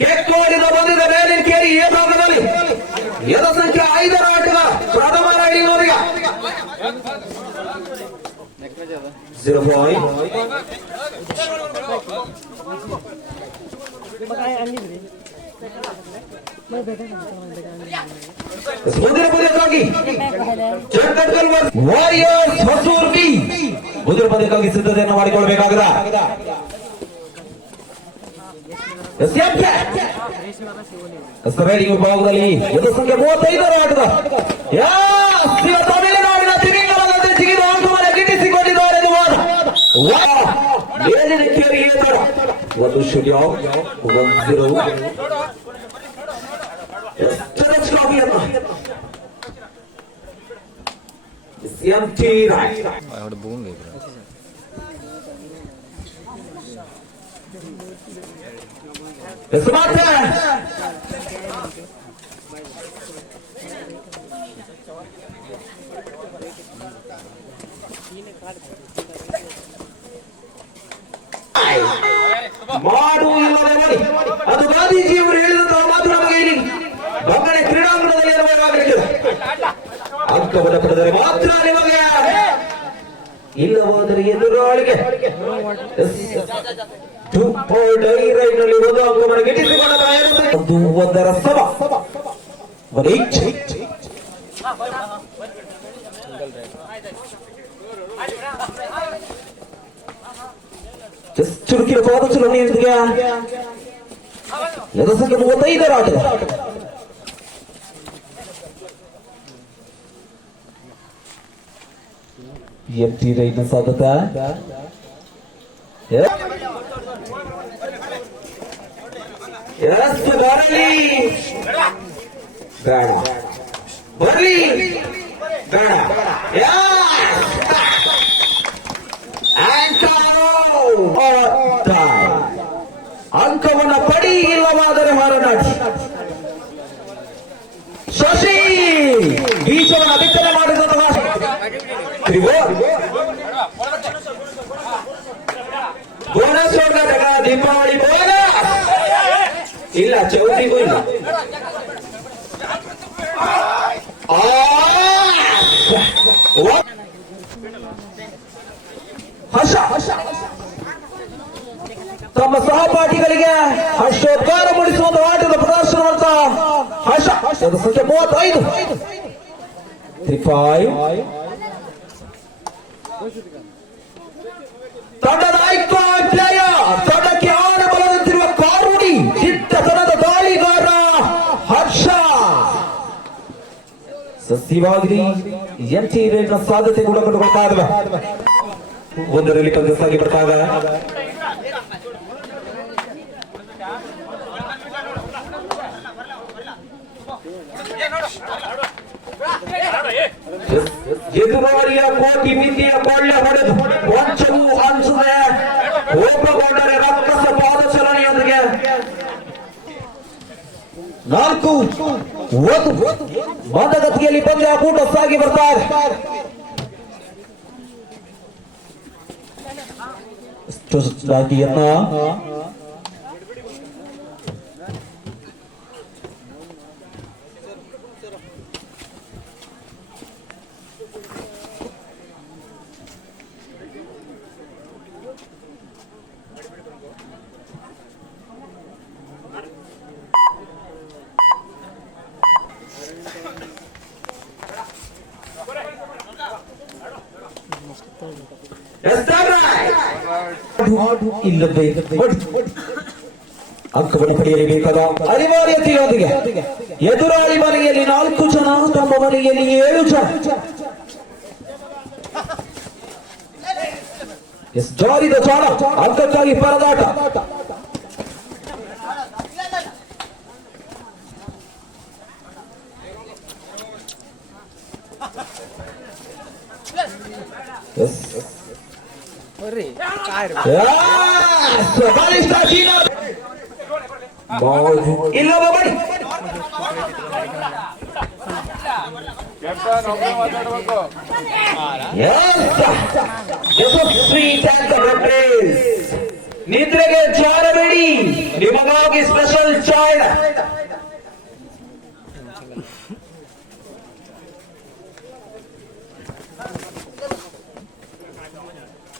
ಕೆಕ್ಕುವರಿದ ಬಂದಿದ್ದ ಮೇಲಿನ ಕೇರಿ ಈ ಭಾಗದಲ್ಲಿ ಎದ ಸಂಖ್ಯೆ ಐದರ ಆಟದ ಪ್ರಥಮ ರೈಡಿಂಗ್ ಜೀರೋ ಪಾಯಿಂಟ್ ಮುಂದಿನ ಪಂದ್ಯಕ್ಕಾಗಿ ಚಟ್ಟಕಲ್ ವಾರಿಯರ್ಸ್ ಹೊಸೂರ್ ಬಿ ಮುಂದಿನ ಪಂದ್ಯಕ್ಕಾಗಿ ಸಿದ್ಧತೆಯನ್ನು ಮಾಡಿಕೊಳ್ಬೇಕಾಗದ ರೈಡಿಂಗ್ ವಿಭಾಗದಲ್ಲಿ ಎದು ಸಂಖ್ಯೆ ಮೂವತ್ತೈದರ ಆಟದ ಯಾ, ಶಿವ ತಮಿಳುನಾಡಿನ ತಿಮಿಂಗಲದಂತೆ ಜಿಗಿದು ಅಂಕುಮನೆ ಗಿಟ್ಟಿಸಿಕೊಂಡಿದ್ದಾರೆ ಇದು ವಾದ. ವಾ, ಮೇಲಿನ ಕೇರಿಗೆ ಎತ್ತರ. ಒಂದು ಶೂನ್ಯ ಒಂದು zero. ಎಷ್ಟು ರಕ್ಷಣಾಭಿಯನ್ನ SMT ಮಾಡು ಇಲ್ಲವೇ ಮಾಡಿ ಅದು ಗಾಂಧೀಜಿಯವರು ಹೇಳಿದಂತಹ ಮಾತು ನಮಗೆ ಇಲ್ಲಿ ಬಂಗಡೆ ಕ್ರೀಡಾಂಗಣದಲ್ಲಿ ಇರಬೇಕಾಗಿರುತ್ತದೆ ಅಂಕವನ್ನು ಪಡೆದರೆ ಮಾತ್ರ ನಿಮಗೆ ಇಲ್ಲವಾದರೆ ಎದುರಾಳಿಗೆ ಐರೈನಲ್ಲಿ ಒಂದು ಅಂಕವನ್ನು ಗಿಟ್ಟಿಸಿಕೊಂಡ ಒಂದರ ಸಮ. Just ಚುರುಕಿನ ಪಾದಚಲನೆಯೊಂದಿಗೆ ಸಂಖ್ಯೆ ಮೂವತ್ತೈದರ ಆಟ ಎಂ ಟಿ ರೈನ ಸಾಧ್ಯತೆ ಎಸ್ ಬರಲಿ ಅಂಕವನ್ನು ಪಡಿ ಇಲ್ಲವಾದರೆ ಮಾರನಾಡಿ ಶಶಿ ಬೀಜವನ್ನು ಬಿತ್ತನೆ ಮಾಡಿದಂತಹ ತ್ರಿವೋರ್ ಬೋನಸ್ ಹೊಡೆದಾಗ ದೀಪಾವಳಿ ಬೋನಸ್ ಇಲ್ಲ ಚೌತಿಗೂ ಇಲ್ಲ! ಹರ್ಷ ತಮ್ಮ ಸಹಪಾಠಿಗಳಿಗೆ ಹರ್ಷೋದ್ಗಾರ ಮೂಡಿಸುವ ಆಟದ ಪ್ರದರ್ಶನ ಮಾಡ್ತಾ ಹರ್ಷ. ಹರ್ಷದ ಸಂಖ್ಯೆ ಮೂವತ್ತೈದು. ತ್ರೀ ಫೈವ್ ತಂಡದ ಐಕಾನ್ ಸಸ್ಯವಾಗಲಿ ಎಂ ಟಿ ರೇಟ್ನ ಸಾಧ್ಯತೆ ಕೂಡ ಕಂಡುಕೊಳ್ತಾ ಇದ್ದಾವೆ ಒಂದರಲ್ಲಿ ಪಂದ್ಯ ಸಾಗಿ ಬರ್ತಾ ಇದೆ ಎದುರಾಳಿಯ ಕೋಟಿ ಮಿತಿಯ ಕೊಳ್ಳೆ ಹೊಡೆದು ವಂಚವು ಅನಿಸದೆ ಕೋಪಗೊಂಡರೆ ರಕ್ಕಸ ಪಾದಚಲನೆಯೊಂದಿಗೆ ನಾಲ್ಕು ಒಂದು ಮಂದಗತಿಯಲ್ಲಿ ಪಂದ್ಯ ಕೂಟ ಸಾಗಿ ಬರ್ತಾರೆ ದಾಟಿಯನ್ನ ಇಲ್ಲದೆ ಅಂಕವನ್ನು ಪಡೆಯಲೇಬೇಕಾದ ಅನಿವಾರ್ಯತೆಯೊಂದಿಗೆ ಎದುರಾಳಿ ಮನೆಯಲ್ಲಿ ನಾಲ್ಕು ಜನ ತಮ್ಮ ಮನೆಯಲ್ಲಿ ಏಳು ಜನ ಎಸ್ ಜಾರಿದ ಜಾಲ ಅಂಕಕ್ಕಾಗಿ ಪರದಾಟ ಇಲ್ಲ ಬಡಿ ಯಶಸ್ವಿ ನಿದ್ರೆಗೆ ಜಾರಬೇಡಿ ನಿಮಗಾಗಿ ಸ್ಪೆಷಲ್ ಚಾಯ್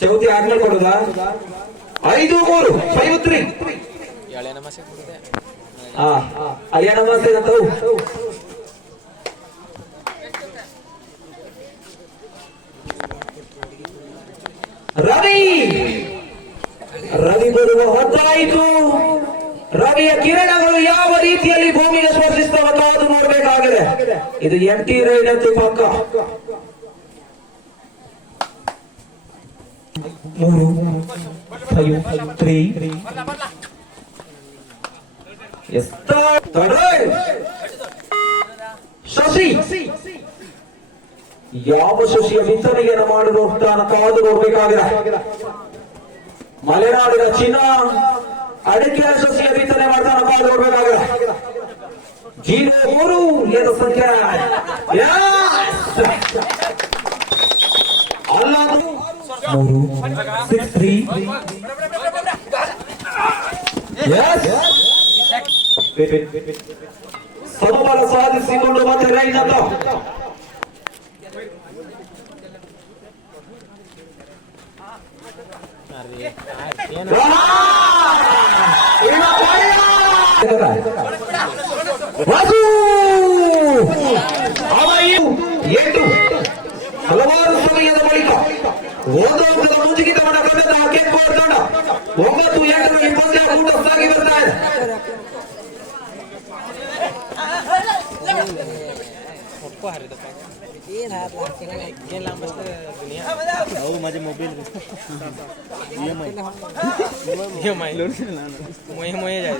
ಚೌತಿ ಆದ್ಮೇಲೆ ಕೊಡುದ? ಐದು ಮೂರು ಫೈವ್ ತ್ರೀ ಹಾ ನಮಸ್ತೆ ಅಂತವು ರವಿ! ರವಿ ಬರುವ ಹೊತ್ತಾಯಿತು. ರವಿಯ ಕಿರಣಗಳು ಯಾವ ರೀತಿಯಲ್ಲಿ ಭೂಮಿಗೆ ಸ್ಪರ್ಶಿಸ್ತವಂತ ಅದು ನೋಡಬೇಕಾಗಿದೆ. ಇದು ಎಂಟಿ ರೈಡ್ ಅಂತ ಪಕ್ಕ. ಮೂರು ಫೈವ್ ತ್ರೀ ಶಶಿ! ಯಾವ ಶಶಿಯ ಬಿತ್ತನೆಯನ್ನು ಮಾಡಲು ಹೋಗ್ತಾನ ಕಾದು ನೋಡ್ಬೇಕಾಗಿದೆ. ಮಲೆನಾಡಿನ ಚಿನ್ನ, ಅಡಿಕೆಯ ಶಶಿಯ ಬಿತ್ತನೆ ಮಾಡ್ತಾನ ಕಾದು ನೋಡ್ಬೇಕಾಗಿದೆ. ಜೀರೋ ಮೂರು ಏನು ಸಂಖ್ಯೆ. ಮತ್ತೆ ರೈನ್ ಅಂತ ಏನು ವಾಸು ಅವ ಎಂಟು ಹಲವಾರು ಸಮಯದ ಬಳಿಕ ಒಂದು ಅಂಕದ ಮುಂಜಿಗಿತವನ್ನ ಬಂದ ಏನು ಲಾಂಬಸ್ತ ದುನಿಯಾ अहो माझे मोबाईल ई एम आय ये माय मोये मोये जाय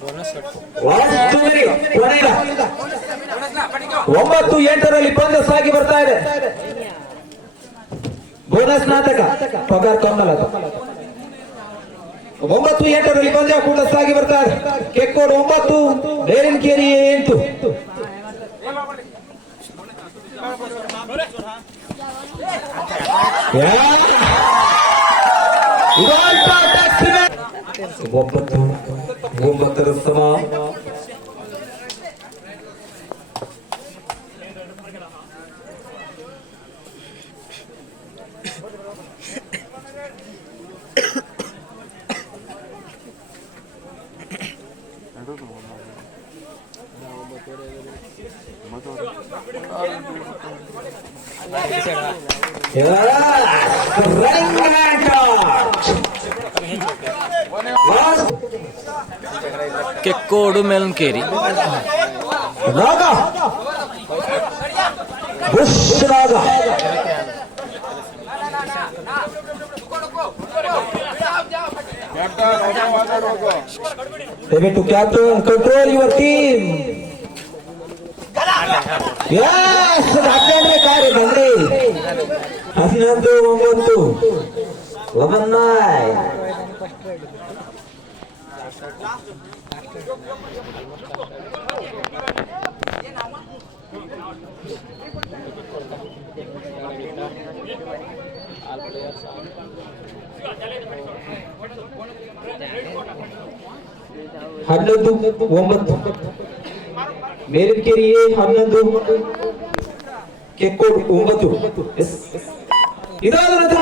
ಬೋನಸ್ ಕಟ್ಟು ಲಾಸ್ಟ್ ಓವರಿಗೆ ಕೊನೆಯ ಒಂಬತ್ತು ಎಂಟರಲ್ಲಿ ಪಂದ್ಯ ಸಾಗಿ ಬರ್ತಾ ಇದೆ ಬೋನಸ್ ನಾಟಕ ಪಗಾರ್ ಕಮ್ಮಲ ಒಂಬತ್ತು ಎಂಟರಲ್ಲಿ ಪಂದ್ಯ ಕೂಡ ಸಾಗಿ ಬರ್ತಾ ಇದೆ ಕೆಕ್ಕೋಡು ಒಂಬತ್ತು ಎಂಟು. ಇದು ಅಲ್ಟ್ರಾ ಟ್ಯಾಕ್ಸಿ ಒಂಬತ್ತು ಕೆಕ್ಕೋಡು ಮೆಲ್ಕೇರಿ ನಾಗ ಬುಷ್ ನಾಗ ದಯವಿಟ್ಟು ಕ್ಯಾಪ್ಟನ್ ಕಂಟ್ರೋಲ್ ಯುವರ್ ಟೀಮ್ ಹನ್ನೆರಡನೇ ಕಾರ್ಯ ಬಂದ್ರಿ ಹನ್ನೊಂದು ಒಂಬತ್ತು ಲೆವೆನ್ ನೈನ್ ಹನ್ನೊಂದು ಒಂಬತ್ತು ಮೇಲಿನಕೆರೆಯೇ ಹನ್ನೊಂದು ಕೆಕ್ಕೋಡು ಒಂಬತ್ತು ಎಸ್. ಇದಾದ ನಂತರ